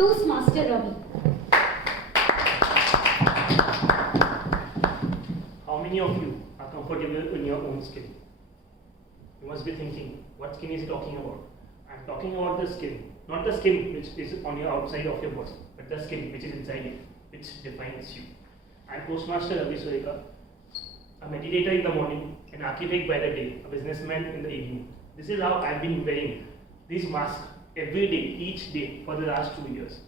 Toastmaster Ravi. How many of you are comfortable in your own skin? You must be thinking, what skin is he talking about? I'm talking about the skin, not the skin which is on your outside of your body, but the skin which is inside you, which defines you. I'm Toastmaster Ravi Sureka, a meditator in the morning, an architect by the day, a businessman in the evening. This is how I've been wearing this mask every day, each day for the last 2 years.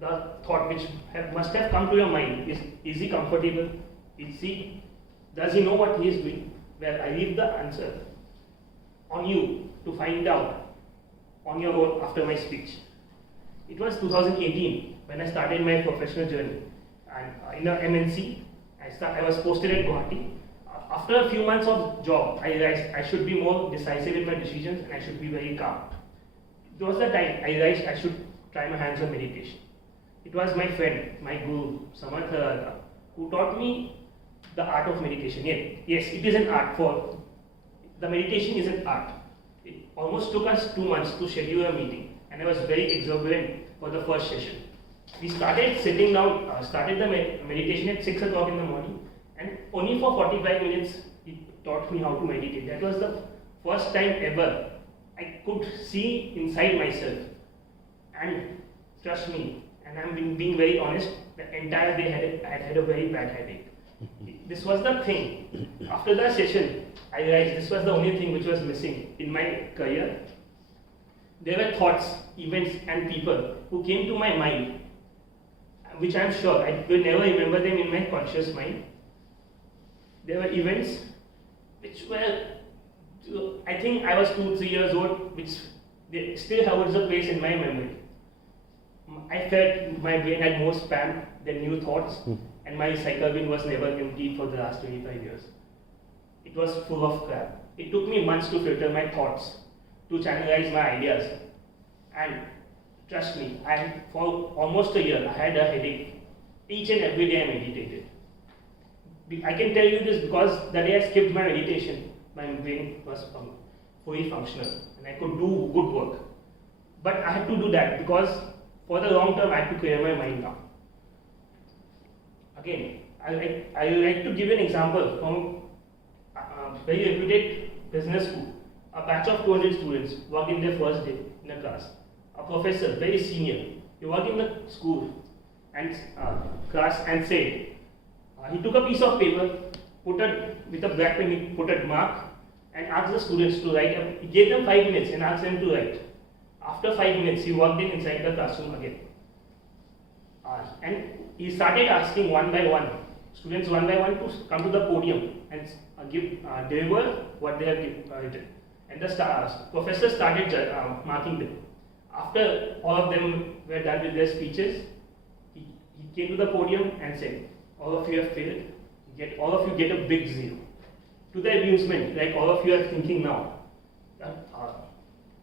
The thought which must have come to your mind is he comfortable? Does he know what he is doing? Well, I leave the answer on you to find out on your own after my speech. It was 2018 when I started my professional journey. And in a MNC, I was posted at Guwahati. After a few months of job, I realized I should be more decisive in my decisions and I should be very calm. It was the time I realized I should try my hands on meditation. It was my friend, my guru, Samartha, who taught me the art of meditation. Yes, it is an art. The meditation is an art. It almost took us 2 months to schedule a meeting, and I was very exuberant for the first session. We started sitting down, started the meditation at 6 o'clock in the morning, and only for 45 minutes he taught me how to meditate. That was the first time ever I could see inside myself. And trust me, and I'm being very honest, the entire day I had a very bad headache. This was the thing. After the session, I realized this was the only thing which was missing in my career. There were thoughts, events, and people who came to my mind, which I'm sure I will never remember them in my conscious mind. There were events which were, I think I was 2-3 years old, which they still holds a place in my memory. I felt my brain had more spam than new thoughts, and my cycle bin was never empty for the last 25 years. It was full of crap. It took me months to filter my thoughts, to channelize my ideas, and trust me, for almost a year I had a headache. Each and every day I meditated. I can tell you this because the day I skipped my meditation, my brain was fully functional and I could do good work. But I had to do that because for the long term I had to clear my mind now. Again, I would like to give an example from a very reputed business school. A batch of 200 students worked in their first day in a class. A professor, very senior, he worked in the school and class and said, he took a piece of paper, with a black pen, he put a mark and asked the students to write. He gave them 5 minutes and asked them to write. After 5 minutes, he walked in inside the classroom again. And he started asking students one by one to come to the podium and deliver what they have written. And the professor started marking them. After all of them were done with their speeches, he came to the podium and said, all of you have failed, all of you get a big 0. To the amusement, like all of you are thinking now,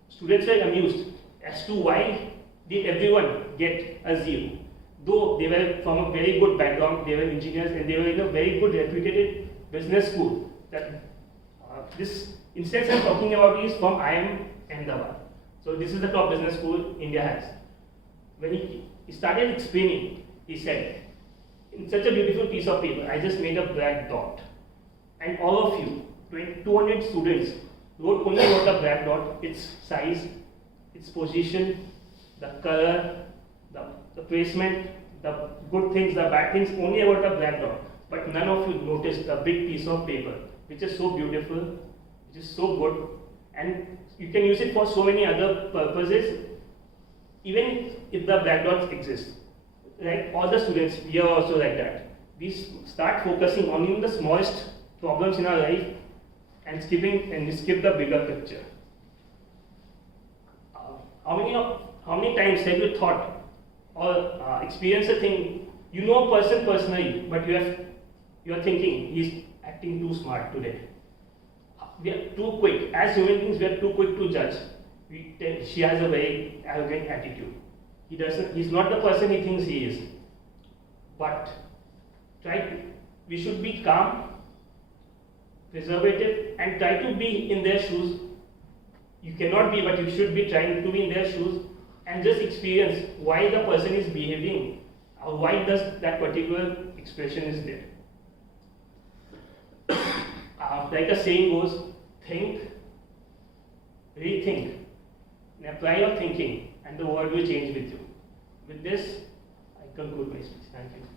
students were amused as to why did everyone get a 0. Though they were from a very good background, they were engineers and they were in a very good reputed business school. This instance I'm talking about is from IIM Ahmedabad. So this is the top business school India has. When he started explaining, he said, in such a beautiful piece of paper, I just made a black dot. And all of you, 200 students, wrote only about the black dot, its size, its position, the color, the placement, the good things, the bad things, only about the black dot. But none of you noticed the big piece of paper, which is so beautiful, which is so good, and you can use it for so many other purposes, even if the black dots exist. Like all the students, we are also like that. We start focusing on even the smallest problems in our life and skip the bigger picture. How many times have you thought or experienced a thing, you know a person personally, but you are thinking he's acting too smart today. We are too quick. As human beings, we are too quick to judge. She has a very arrogant attitude. He's not the person he thinks he is. But we should be calm, preservative, and try to be in their shoes. You cannot be, but you should be trying to be in their shoes and just experience why the person is behaving, or why does that particular expression is there. Like a saying goes, think, rethink, and apply your thinking, and the world will change with you. With this, I conclude my speech. Thank you.